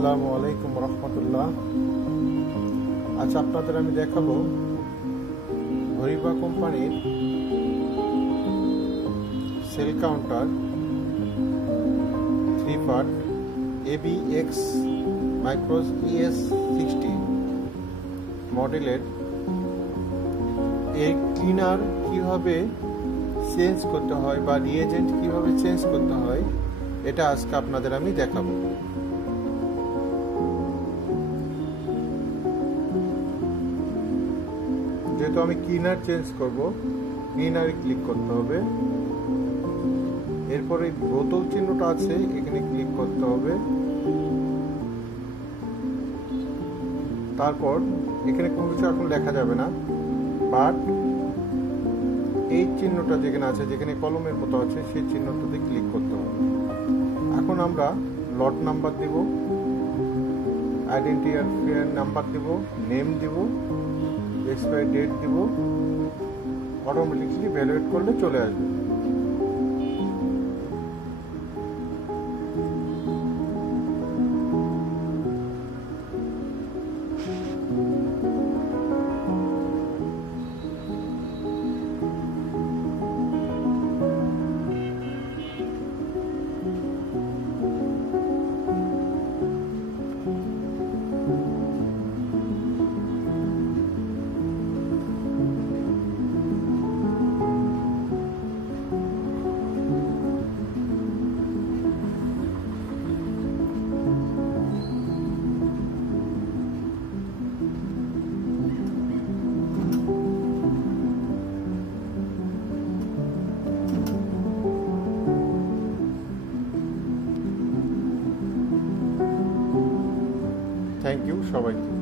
আসসালামু আলাইকুম রহমতুল্লাহ। আজ আপনাদের আমি দেখাবো হরিবা কোম্পানির সেল কাউন্টার 3 পার্ট ABX মাইক্রোস ES60 মডেলের এই ক্লিনার কিভাবে চেঞ্জ করতে হয় বা রিএজেন্ট কিভাবে চেঞ্জ করতে হয় এটা আজকে আপনাদের আমি দেখাবো। যেহেতু আমি ক্লিনার চেঞ্জ করব, ক্লিনারে ক্লিক করতে হবে। এরপরে বোতল চিহ্নটা আছে, এখানে ক্লিক করতে হবে। তারপর এখানে কোনো কিছু এখন লেখা যাবে না, বাট এই চিহ্নটা যেখানে আছে, যেখানে কলমের মতো আছে, সেই চিহ্নটাতে ক্লিক করতে হবে। এখন আমরা লট নাম্বার দিব, আইডেন্টিফায়ার নাম্বার দিব, নেম দিব, এক্সপায়ারি ডেট দিব। অটোমেটিকলি ভ্যালুয়েট করলে চলে আসবে। থ্যাংক ইউ সবাইকে।